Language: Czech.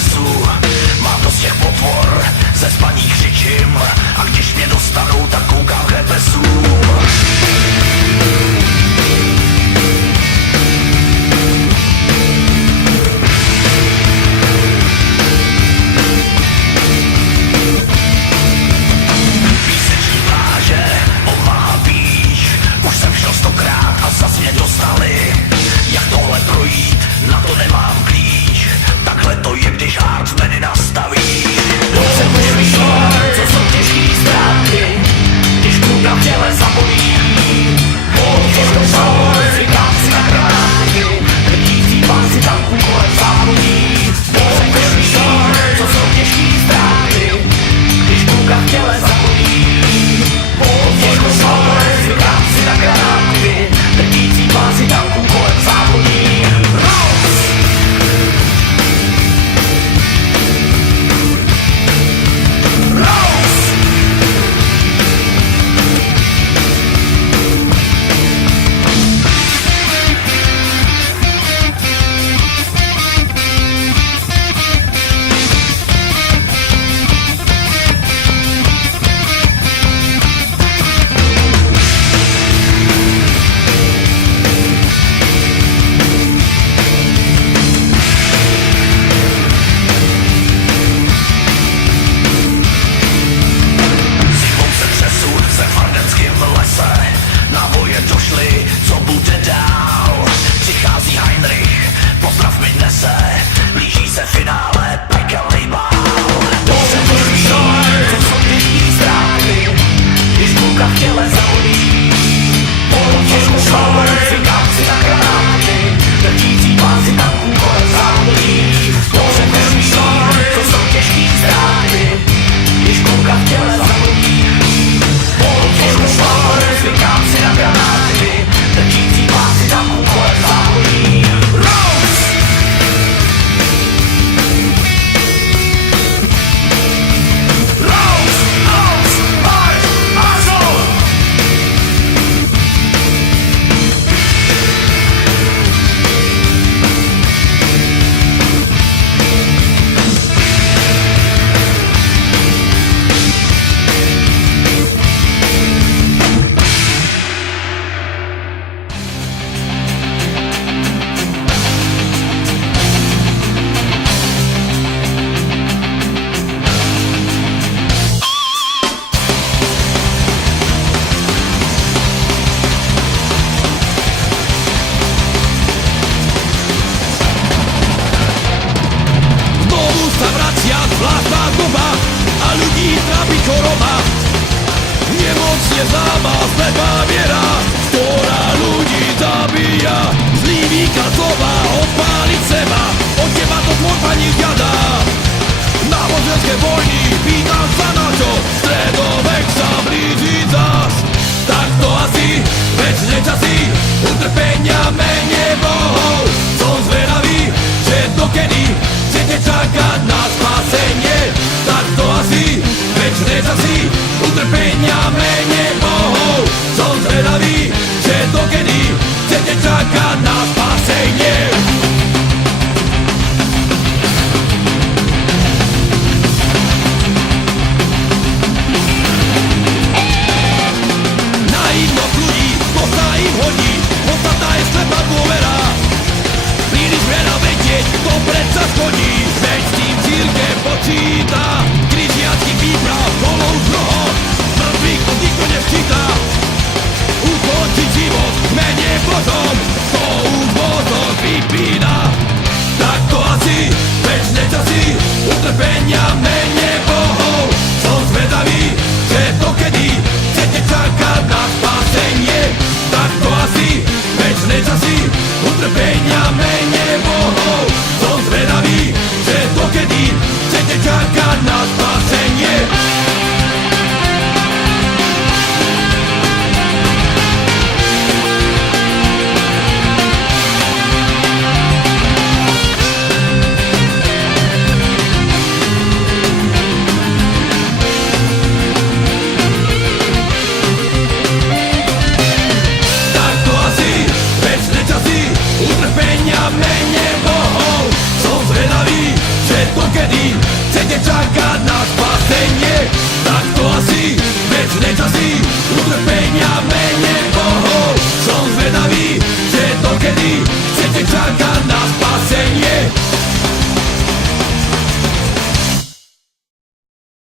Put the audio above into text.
stresu. Mám dost těch potvor, ze spaní křičím, a když mě dostanou, tak koukám k repesům. Píseční pláže, pomáhá píš, už jsem šel 100krát a zas mě dostali. Jak tohle projít, na to nemám klíč. Takhle to je, když hard v menu nastaví. Potřebuješ výšlo, co jsou těžký ztráty, když kůka v těle zabolí. Těžkou šalou, zvykám si na granáty, drtící pásy tanků kolem závodí. Potřebuješ výšlo, co jsou těžký ztráty, když kůka v těle zabolí. Těžkou šalou, zvykám si na granáty, drtící pásy tanků kolem závodí. Došli, co bude dál. Přichází Heinrich, pozdrav mi dnese, blíží se finále, pekelný bál. Potřebuješ šor, co jsou těžký ztráty, když kůka v těle zabolí. Potřebuješ šor, zvykám si na granáty, drtící pásy tanků kolem závodí. Potřebuješ šor, co jsou těžký ztráty, když kůka v těle zabolí. Potřebuješ šor, zvykám si na granáty, drtící pásy tanků kolem závodí. Rose! Rose! Rose! Marš! Maršol! To predsa schodí, veď s tým církev počíta.